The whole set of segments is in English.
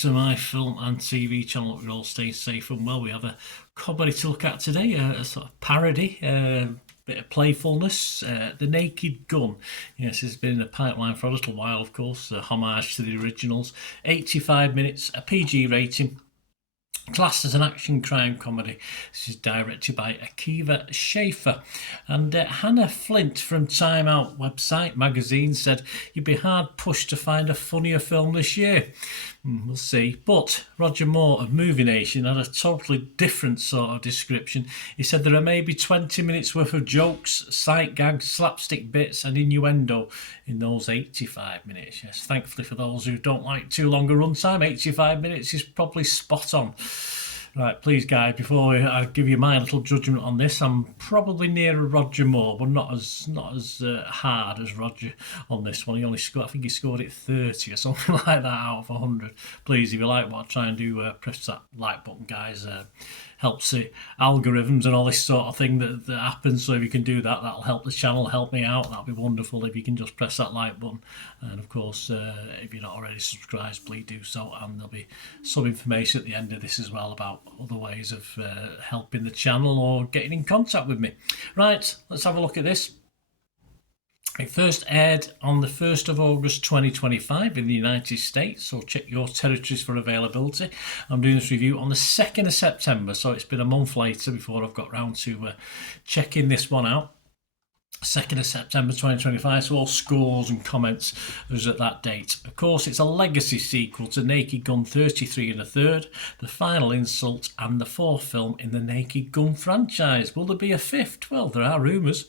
to my film and TV channel. We're all staying safe and well. We have a comedy to look at today, a sort of parody, bit of playfulness. The Naked Gun. Yes, it's been in the pipeline for a little while, of course. A homage to the originals. 85 minutes, a PG rating. Classed as an action crime comedy. This is directed by Akiva Schaffer. And Hannah Flint from Time Out website magazine said you'd be hard pushed to find a funnier film this year. We'll see. But Roger Moore of Movie Nation had a totally different sort of description. He said there are maybe 20 minutes worth of jokes, sight gags, slapstick bits and innuendo in those 85 minutes. Yes, thankfully for those who don't like too long a runtime, 85 minutes is probably spot on. Right, please, guys, before I give you my little judgment on this, I'm probably nearer Roger Moore, but not as hard as Roger on this one. He only scored, I think he scored it 30 or something like that out of 100. Please, if you like what I try and do, press that like button, guys. Helps it, algorithms and all this sort of thing that happens. So if you can do that, that'll help the channel, help me out. That'll be wonderful if you can just press that like button. And of course, if you're not already subscribed, please do so. And there'll be some information at the end of this as well about other ways of helping the channel or getting in contact with me. Right, let's have a look at this. It first aired on the 1st of August 2025 in the United States, so check your territories for availability. I'm doing this review on the 2nd of September, so it's been a month later before I've got round to checking this one out. 2nd of September 2025, so all scores and comments was at that date. Of course, it's a legacy sequel to Naked Gun 33 and a third, the final insult and the fourth film in the Naked Gun franchise. Will there be a fifth? Well, there are rumours.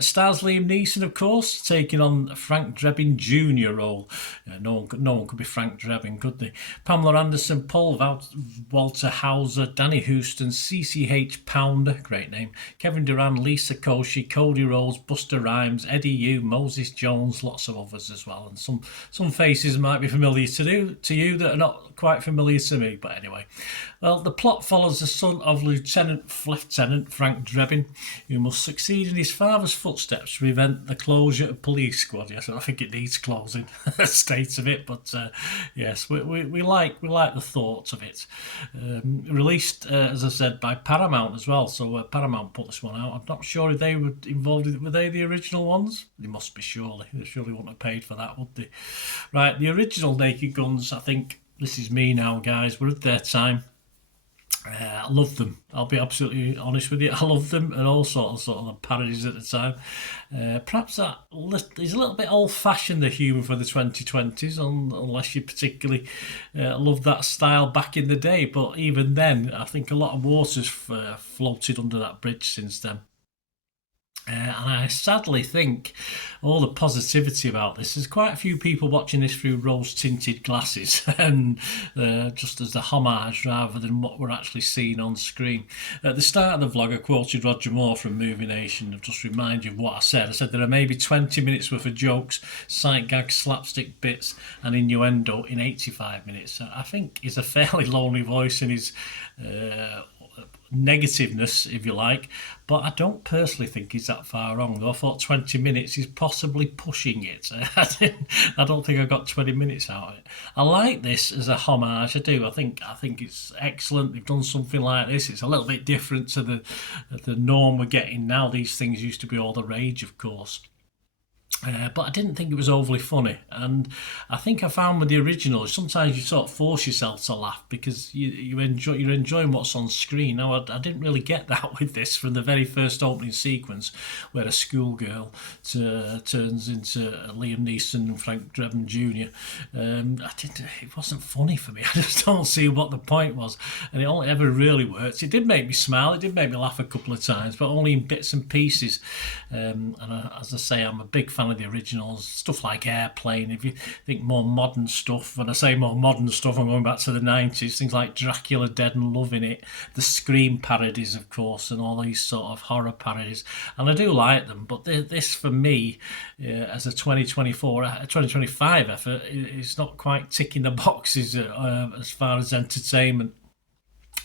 Stars Liam Neeson, of course, taking on Frank Drebin Jr. role. No one could be Frank Drebin, could they? Pamela Anderson, Paul Walter Hauser, Danny Houston, CCH Pounder, great name, Kevin Durant, Lisa Koshy, Cody Rhodes, Buster Rhymes, Eddie Yu, Moses Jones, lots of others as well, and some faces might be familiar to you that are not quite familiar to me. But anyway, well, the plot follows the son of Lieutenant Frank Drebin, who must succeed in his father's footsteps to prevent the closure of police squad. Yes, I think it needs closing, state of it, but yes, we like the thoughts of it. Released, as I said, by Paramount as well. So Paramount put this one out. I'm not sure if they were involved with it. Were they the original ones? They must be, surely. They surely wouldn't have paid for that, would they? Right, the original Naked Guns, I think, this is me now, guys, we're at their time. I love them. I'll be absolutely honest with you. I love them and all sorts of parodies at the time. Perhaps that is a little bit old-fashioned, the humour for the 2020s, unless you particularly love that style back in the day. But even then, I think a lot of water's floated under that bridge since then. And I sadly think all the positivity about this, there's quite a few people watching this through rose-tinted glasses and just as a homage rather than what we're actually seeing on screen. At the start of the vlog, I quoted Roger Moore from Movie Nation to just remind you of what I said. I said there are maybe 20 minutes worth of jokes, sight gags, slapstick bits and innuendo in 85 minutes. I think he's a fairly lonely voice in his negativeness, if you like, but I don't personally think he's that far wrong, though. I thought 20 minutes is possibly pushing it. I don't think I got 20 minutes out of it. I like this as a homage, I do. I think it's excellent. They've done something like this. It's a little bit different to the norm we're getting now. These things used to be all the rage, of course. But I didn't think it was overly funny, and I think I found with the original sometimes you sort of force yourself to laugh because you're enjoying what's on screen. Now I didn't really get that with this from the very first opening sequence where a schoolgirl turns into Liam Neeson and Frank Drebin Jr. It wasn't funny for me. I just don't see what the point was, and it only ever really worked. It did make me smile, it did make me laugh a couple of times, but only in bits and pieces. As I say, I'm a big fan of the originals, stuff like Airplane. If you think more modern stuff, when I say more modern stuff, I'm going back to the 90s, things like Dracula Dead and Loving It, the Scream parodies, of course, and all these sort of horror parodies, and I do like them, but this for me, as a 2025 effort, is not quite ticking the boxes as far as entertainment.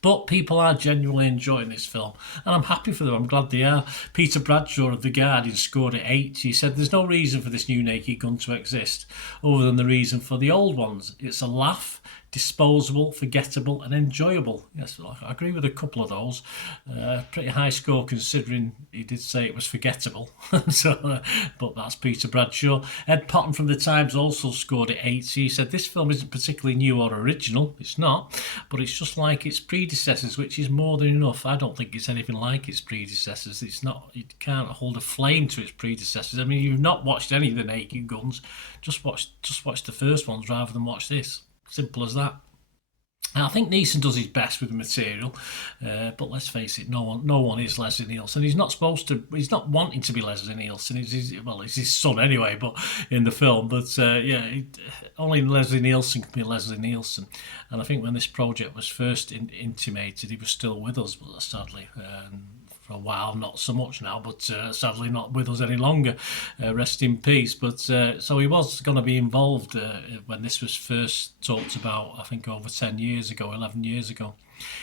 But people are genuinely enjoying this film, and I'm happy for them. I'm glad they are. Peter Bradshaw of The Guardian scored at 8. He said there's no reason for this new Naked Gun to exist other than the reason for the old ones. It's a laugh, disposable, forgettable, and enjoyable. Yes, I agree with a couple of those. Pretty high score considering he did say it was forgettable. But that's Peter Bradshaw. Ed Potton from The Times also scored it 8. He said this film isn't particularly new or original. It's not, but it's just like its predecessors, which is more than enough. I don't think it's anything like its predecessors. It's not. It can't hold a flame to its predecessors. I mean, you've not watched any of the Naked Guns. Just watch the first ones rather than watch this. Simple as that. I think Neeson does his best with the material, but let's face it, no one is Leslie Nielsen. He's not supposed to. He's not wanting to be Leslie Nielsen. He's his son anyway, but in the film. But only Leslie Nielsen can be Leslie Nielsen. And I think when this project was first intimated, he was still with us, but sadly. For a while, not so much now, but sadly not with us any longer. Rest in peace. But so he was going to be involved when this was first talked about, I think over 10 years ago, 11 years ago.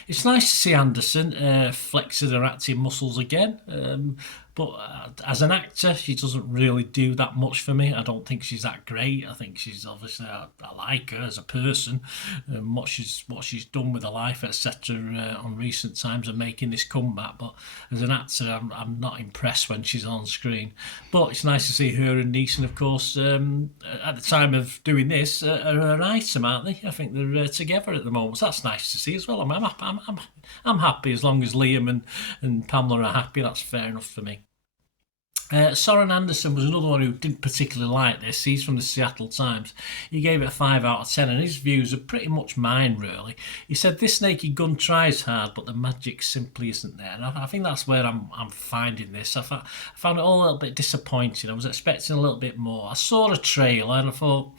It's nice to see Anderson flexing her acting muscles again. But as an actor, she doesn't really do that much for me. I don't think she's that great. I think she's obviously, I like her as a person, what she's done with her life, etc. On recent times and making this comeback. But as an actor, I'm not impressed when she's on screen. But it's nice to see her and Neeson, of course, at the time of doing this, are an item, aren't they? I think they're together at the moment. So that's nice to see as well. I'm happy as long as Liam and Pamela are happy. That's fair enough for me. Soren Anderson was another one who didn't particularly like this. He's from the Seattle Times. He gave it a 5 out of 10, and his views are pretty much mine, really. He said, this Naked Gun tries hard, but the magic simply isn't there. And I think that's where I'm finding this. I found it all a little bit disappointing. I was expecting a little bit more. I saw a trailer, and I thought,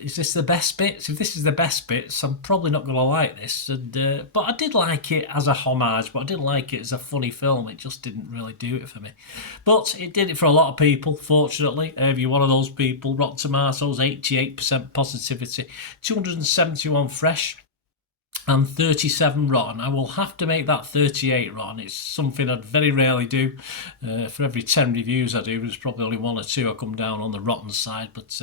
is this the best bits? If this is the best bits, I'm probably not going to like this. But I did like it as a homage, but I didn't like it as a funny film. It just didn't really do it for me. But it did it for a lot of people, fortunately. If you're one of those people, Rotten Tomatoes, 88% positivity, 271 fresh, and 37 rotten. I will have to make that 38 rotten. It's something I'd very rarely do. For every 10 reviews I do, there's probably only 1 or 2 I come down on the rotten side, but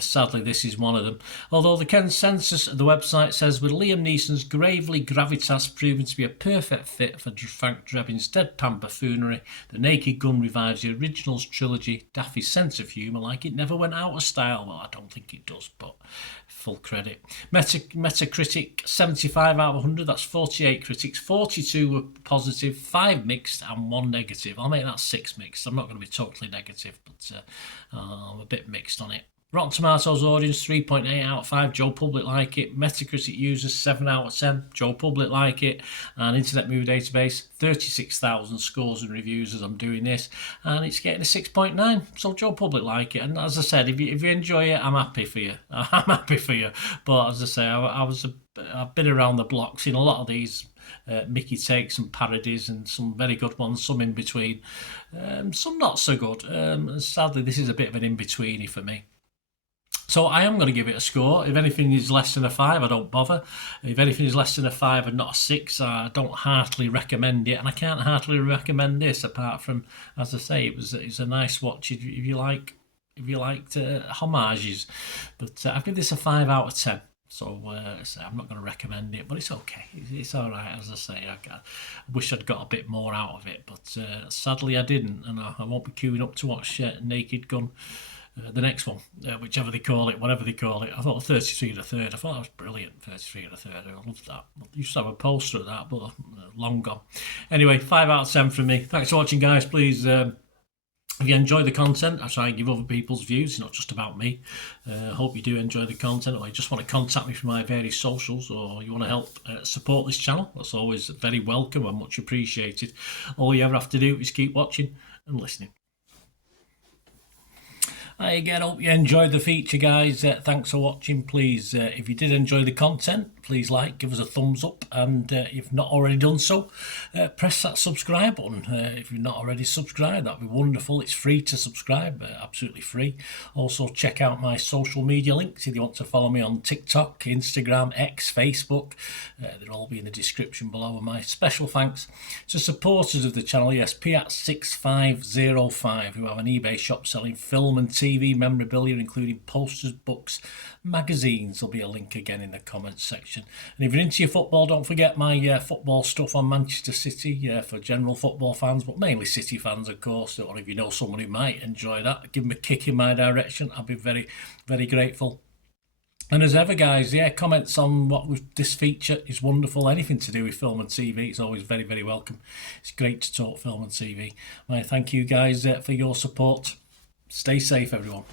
sadly this is one of them. Although the consensus of the website says, with Liam Neeson's gravely gravitas proven to be a perfect fit for Frank Drebin's deadpan buffoonery, The Naked Gun revives the original's trilogy, Daffy's sense of humour like it never went out of style. Well, I don't think it does, but full credit. Metacritic 75 out of 100, that's 48 critics, 42 were positive, 5 mixed and 1 negative. I'll make that 6 mixed. I'm not going to be totally negative, but I'm a bit mixed on it. Rotten Tomatoes audience 3.8 out of 5, Joe Public like it. Metacritic users 7 out of 10, Joe Public like it. And Internet Movie Database 36,000 scores and reviews as I'm doing this, and it's getting a 6.9, so Joe Public like it. And as I said, if you enjoy it, I'm happy for you. I'm happy for you. But as I say, I've been around the block, seen a lot of these Mickey takes and parodies, and some very good ones, some in between, some not so good. Sadly, this is a bit of an in-betweeny for me. So I am going to give it a score. If anything is less than a 5, I don't bother. If anything is less than a 5 and not a 6, I don't heartily recommend it. And I can't heartily recommend this, apart from, as I say, it's a nice watch if you liked homages. But I give this a 5 out of 10. So I'm not going to recommend it, but it's okay. It's all right, as I say. I wish I'd got a bit more out of it, but sadly I didn't, and I won't be queuing up to watch Naked Gun. The next one, whichever they call it, whatever they call it. I thought 33 and a third. I thought that was brilliant, 33 and a third. I loved that. I used to have a poster of that, but long gone. Anyway, 5 out of 10 from me. Thanks for watching, guys. Please, if you enjoy the content, I try and give other people's views. It's not just about me. I hope you do enjoy the content, or you just want to contact me from my various socials, or you want to help support this channel. That's always very welcome and much appreciated. All you ever have to do is keep watching and listening. Hi again, hope you enjoyed the feature, guys. Thanks for watching. Please, if you did enjoy the content, please like, give us a thumbs up, and if you've not already done so, press that subscribe button. If you're not already subscribed, that'd be wonderful. It's free to subscribe, absolutely free. Also, check out my social media links if you want to follow me on TikTok, Instagram, X, Facebook. They'll all be in the description below. And my special thanks to supporters of the channel, yes, Piat6505, who have an eBay shop selling film and TV memorabilia, including posters, books, magazines. There'll be a link again in the comments section. And if you're into your football, don't forget my football stuff on Manchester City for general football fans, but mainly City fans, of course. Or if you know someone who might enjoy that, give them a kick in my direction. I'll be very, very grateful. And as ever, guys, comments on this feature is wonderful. Anything to do with film and TV, it's always very, very welcome. It's great to talk film and TV. I thank you guys for your support. Stay safe, everyone.